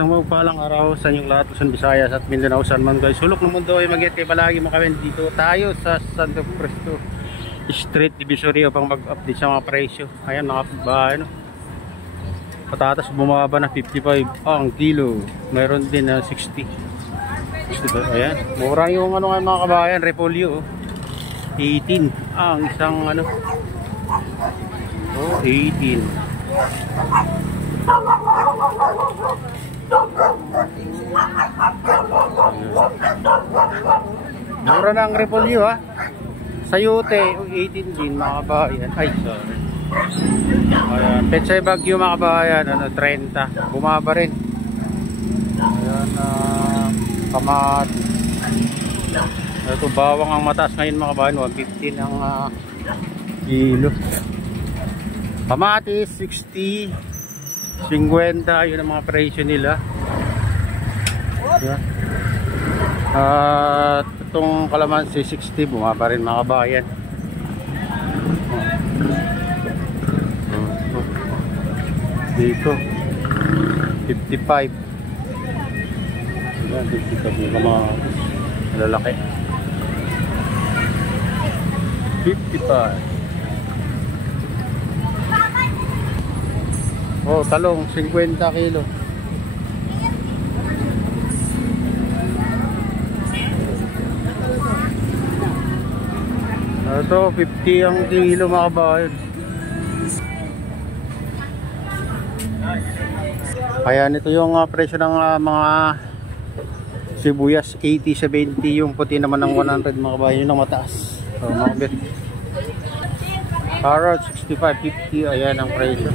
Isang maupalang araw sa inyong lahat, Luzon, Visayas at Mindanao, saan man guys. Sulok ng mundo ay mag-get kayo palagi mo kami. Dito tayo sa Santo Cristo Street Divisory upang mag-update sa mga presyo. Ayan mga bahay, no? Patatas bumaba na 55 ang kilo. Mayroon din na 60. Ayan, mura yung ano ngayon mga kabayan. Repolyo 18 ang isang ano. Oh, 18. Mura na ang repolyo ha. Sayote 18 din mga kabayan. Ay sorry. Ayan, Pechay Bagyo mga kabayan, ano, 30. Bumaba rin. Ayan, kamad. Ito bawang ang mataas ngayon mga kabayan, 150 ang kilo. Kamatis 60, 50, yun ang mga presyo nila. Ayan. At itong kalamansi 60, bumaba rin mga kabayan. Dito 55. Ayan, 55 yung mga malalaki. 55. Oh, talong 50 kilo. Ito 50 ang kilo mga kabayan. Ayan, ito yung presyo ng mga sibuyas, 80-70, yung puti naman ng 100 mga kabayan, yun ang mataas. So, mga bit. Carrot 65-50, ayan ang presyo.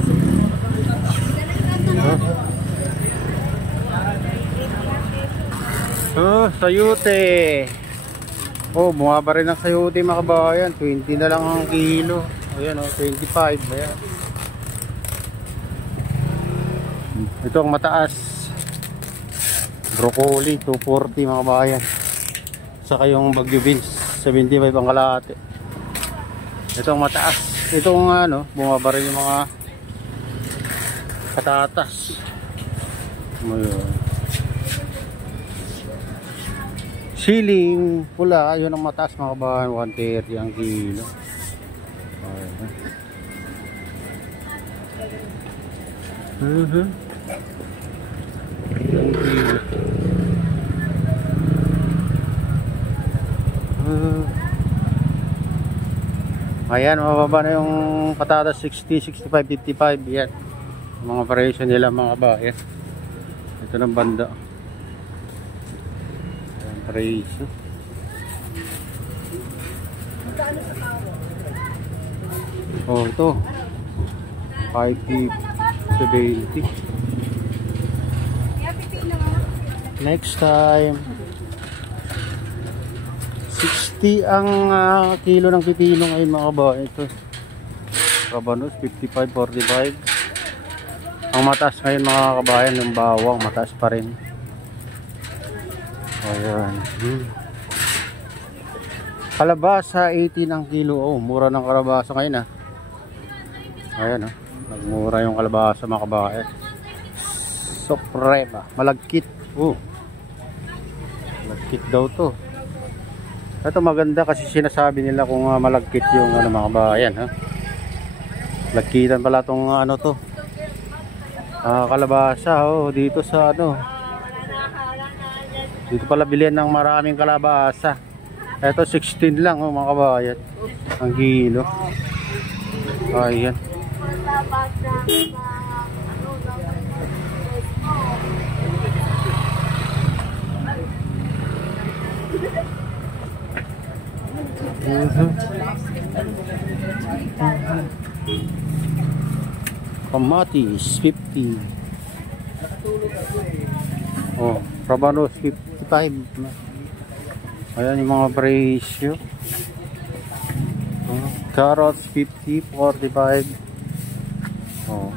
Sayote. Oh, bumaba rin ang sayote mga kabayan, 20 na lang ang kilo. Ayan, 25, ayan. Ito ang mataas, broccoli 240 mga kabayan. Saka yung bagyo beans 75 ang kalahati. Ito ang mataas. Itong ano, bumaba rin yung mga patatas. Siling pula, yun ang mataas mga kabayan, 130 ang kilo. Ayan, mababa na yung patatas, 60, 65, 55. Yan mga presyo nila mga kabayan. Ito ng banda. Ayan, presyo. Oh, ito 570. Next time 60 ang kilo ng pipino ngayon mga kabayan. Ito Rabanos 55, 45. Ang mataas ngayon mga kabayan yung bawang, mataas pa rin. Ayan. Kalabasa 18 ang kilo. Oh, mura ng kalabasa ngayon ah. Ayan, nagmura yung kalabasa mga kabayan. Suprema, malagkit. Oh, malagkit daw to. Ito maganda kasi sinasabi nila kung malagkit yung ano mga kabayan ha. Lagkitan pala tong ano to. Kalabasa dito sa ano. Dito pala bilihan ng maraming kalabasa. Ito 16 lang mga kabayan ang kilo. Ayan. Kamatis 50. Oh, Rabanos 55. Ayan yung mga presyo. Carrots 50, 45. Oh.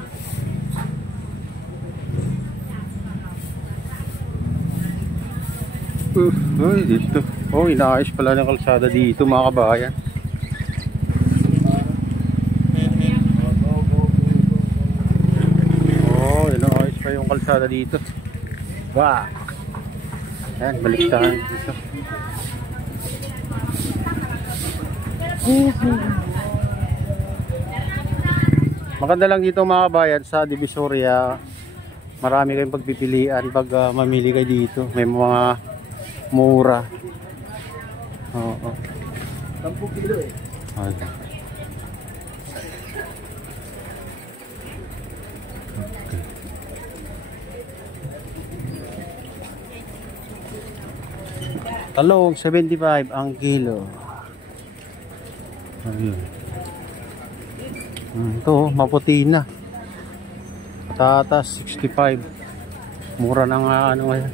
Ay, dito. Oh, inaayos pala ng kalsada dito mga kabayan. Oh, inaayos pa yung kalsada dito. Ba. Ayan, balik tayo dito. Maganda lang dito mga kabayan sa Divisoria. Marami kayong pagpipilian pag mamili kayo dito. May mga mura. Oo. 10 kilo eh. Okay. Talong 75 ang kilo. Ayun. Ito maputi na. Patatas 65. Mura na nga ano ngayon.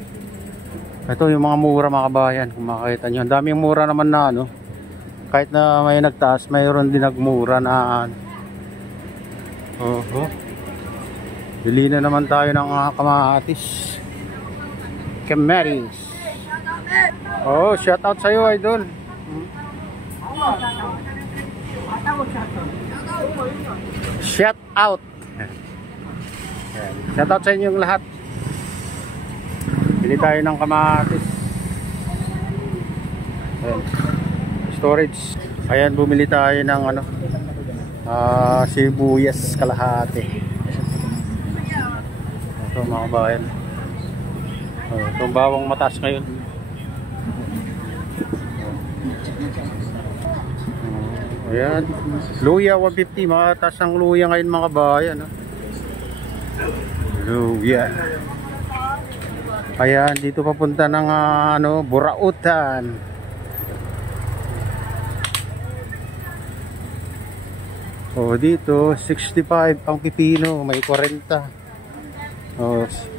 Ito yung mga mura mga kabayan, kung makikita nyo. Ang daming mura naman na ano. Kahit na may nagtaas, mayroon din nagmura na ano. Bili na naman tayo ng kamatis. Kamatis. Oh, shout out sa iyo, idol. Shout out. Shout out sa inyong lahat. Bili tayo ng kamatis. Ayan. Storage. Ayan, bumili tayo ng ano, sibuyas kalahati. Ito mga kabayan. Itong bawang mataas ngayon. Ayan, luya 150, mataas ang luya ngayon mga kabayan. Luya. Ayan, dito papunta ng ano, Burautan. Dito 65 ang pipino, may 40.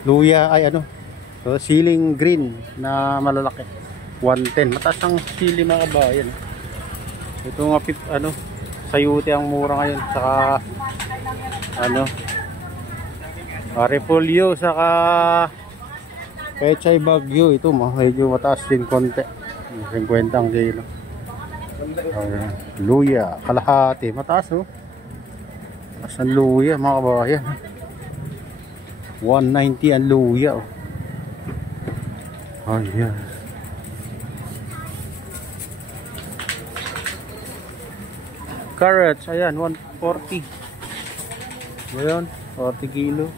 Luya ay ano, siling green na malalaki, 110. Mataas ang sili mga kabayan. Ito nga ano, sayuti ang mura ngayon, saka ano, repolyo, saka pechay bagyo. Ito medyo mataas din konti, 50 ang kilo. Luya kalahati, mataas oh. Mataas ang luya mga kabayan, 190 ang luya oh. Ayan. Carrots, ayan, 140. Ayan, 40 kilo.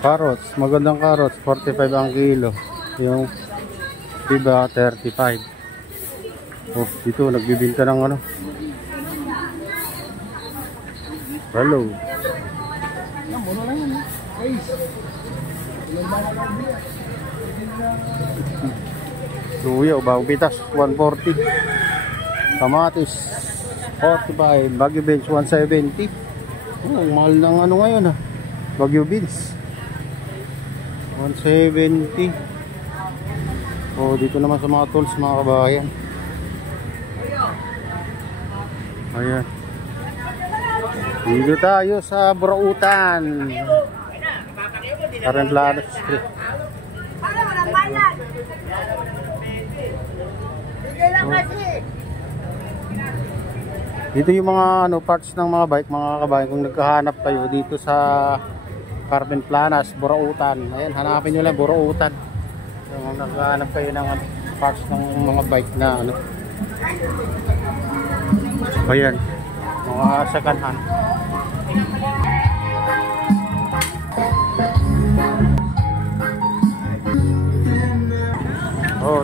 Carrots, magandang carrots, 45 ang kilo. Yung iba 35. Dito nagbibinta ng ano, hello. Luya o bagong pitas 140. Kamatis 45. Baguio beans 170. Mahal ng ano ngayon Baguio beans 170. Dito naman sa mga tools mga kabayan. Ayan. Dito tayo sa Burautan. Karenplano Street. Dito yung mga ano, parts ng mga bike mga kabayan. Kung naghahanap kayo dito sa Carmen Planas, Burautan. Ayan, hanapin nyo lang Burautan. Kung naghahanap kayo ng parts ng mga bike na ano. Ayan, mga sakanhan.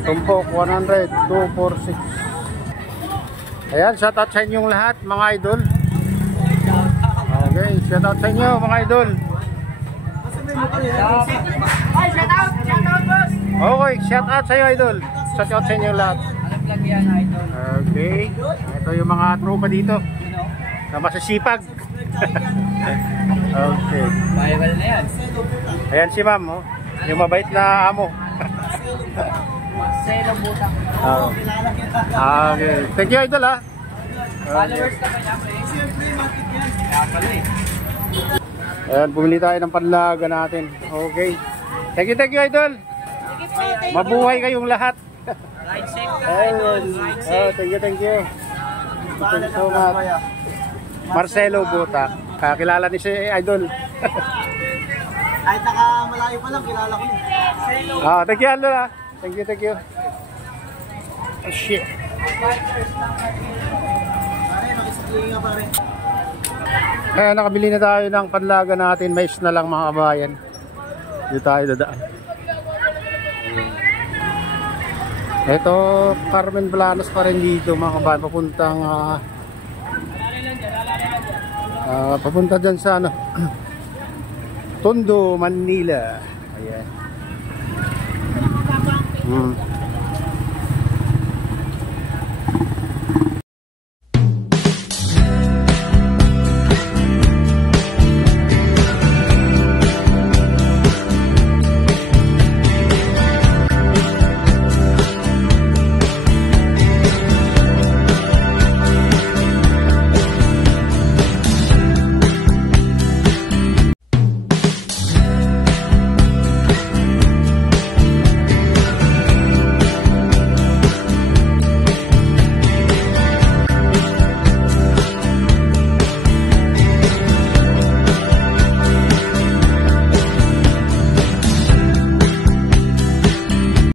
Tumpok 100, 246. Ayan, shout out sa inyong lahat mga idol. Okay, shout out sa inyo mga idol. Okay, shout out sa iyo idol. Shout out sa inyo lahat. Okay, ito yung mga tropa dito na masasipag. Okay. Ayan si ma'am, yung mabait na amo. Okay, thank you idol Followers ka pa niya, Ayan, bumili tayo ng panlaga natin. Okay. Thank you, Idol. Sige po, thank you. Mabuhay kayong lahat. Ride safe ka, Ayun. Idol. Ride Oh, safe. thank you. Thank you so much. Marcelo Buta. Kakilala ni si Idol. Kahit naka malayo pa lang, kilala ko yun. Ah, thank you, Idol. Thank you. Oh, shit. Pare, nakisakli nga pare. Kaya nakabili na tayo ng panlaga natin. Mais na lang mga kabayan. Dito tayo dadaan. Ito, Carmen Blanos pa rin dito mga kabayan. Papuntang papunta dyan sa ano Tondo, Manila. Ayan.